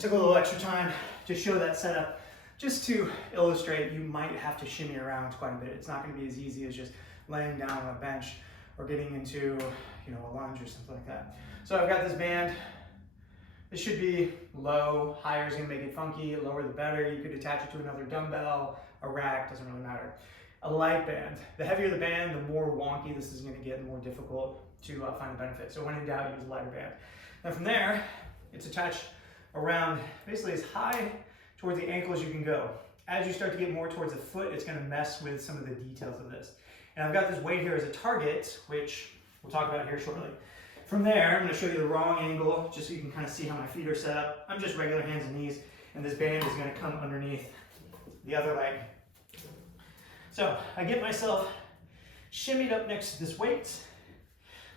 took a little extra time to show that setup just to illustrate you might have to shimmy around quite a bit. It's not going to be as easy as just laying down on a bench or getting into, a lunge or something like that. So I've got this band. This should be low. Higher is going to make it funky. Lower the better. You could attach it to another dumbbell, a rack, doesn't really matter. A light band. The heavier the band, the more wonky this is going to get and more difficult to find the benefit. So when in doubt, use a lighter band. Now from there, it's attached around basically as high towards the ankle as you can go. As you start to get more towards the foot, it's going to mess with some of the details of this. And I've got this weight here as a target, which we'll talk about here shortly. From there, I'm going to show you the wrong angle, just so you can kind of see how my feet are set up. I'm just regular hands and knees, and this band is going to come underneath the other leg. So I get myself shimmied up next to this weight,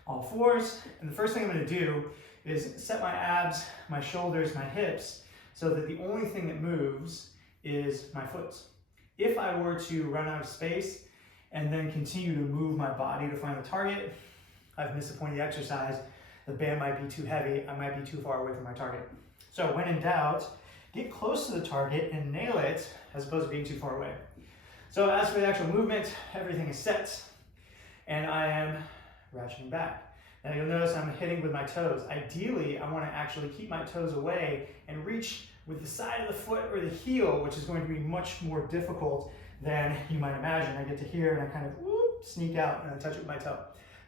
all fours, and the first thing I'm going to do is set my abs, my shoulders, my hips, so that the only thing that moves is my foot. If I were to run out of space and then continue to move my body to find the target, I've missed the point of the exercise. The band might be too heavy, I might be too far away from my target. So when in doubt, get close to the target and nail it as opposed to being too far away. So as for the actual movement, everything is set and I am ratcheting back. Now you'll notice I'm hitting with my toes. Ideally, I want to actually keep my toes away and reach with the side of the foot or the heel, which is going to be much more difficult than you might imagine. I get to here and I kind of sneak out and I touch it with my toe.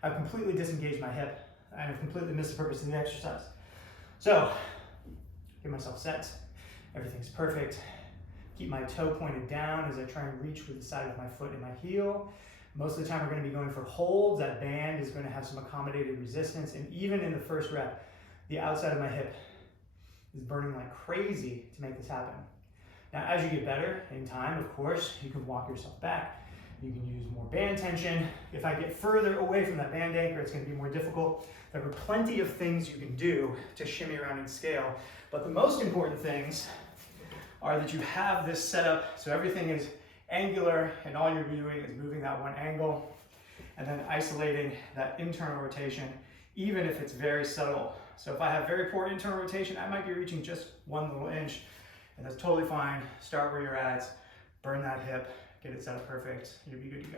I've completely disengaged my hip and I've completely missed the purpose of the exercise. So, get myself set. Everything's perfect. Keep my toe pointed down as I try and reach with the side of my foot and my heel. Most of the time we're going to be going for holds. That band is going to have some accommodated resistance, and even in the first rep, the outside of my hip is burning like crazy to make this happen. Now, as you get better in time, of course, you can walk yourself back. You can use more band tension. If I get further away from that band anchor, it's going to be more difficult. There are plenty of things you can do to shimmy around and scale, but the most important things are that you have this set up so everything is angular and all you're doing is moving that one angle and then isolating that internal rotation, even if it's very subtle. So if I have very poor internal rotation, I might be reaching just 1 little inch, and that's totally fine. Start where you're at, burn that hip, get it set up perfect, you'll be good to go.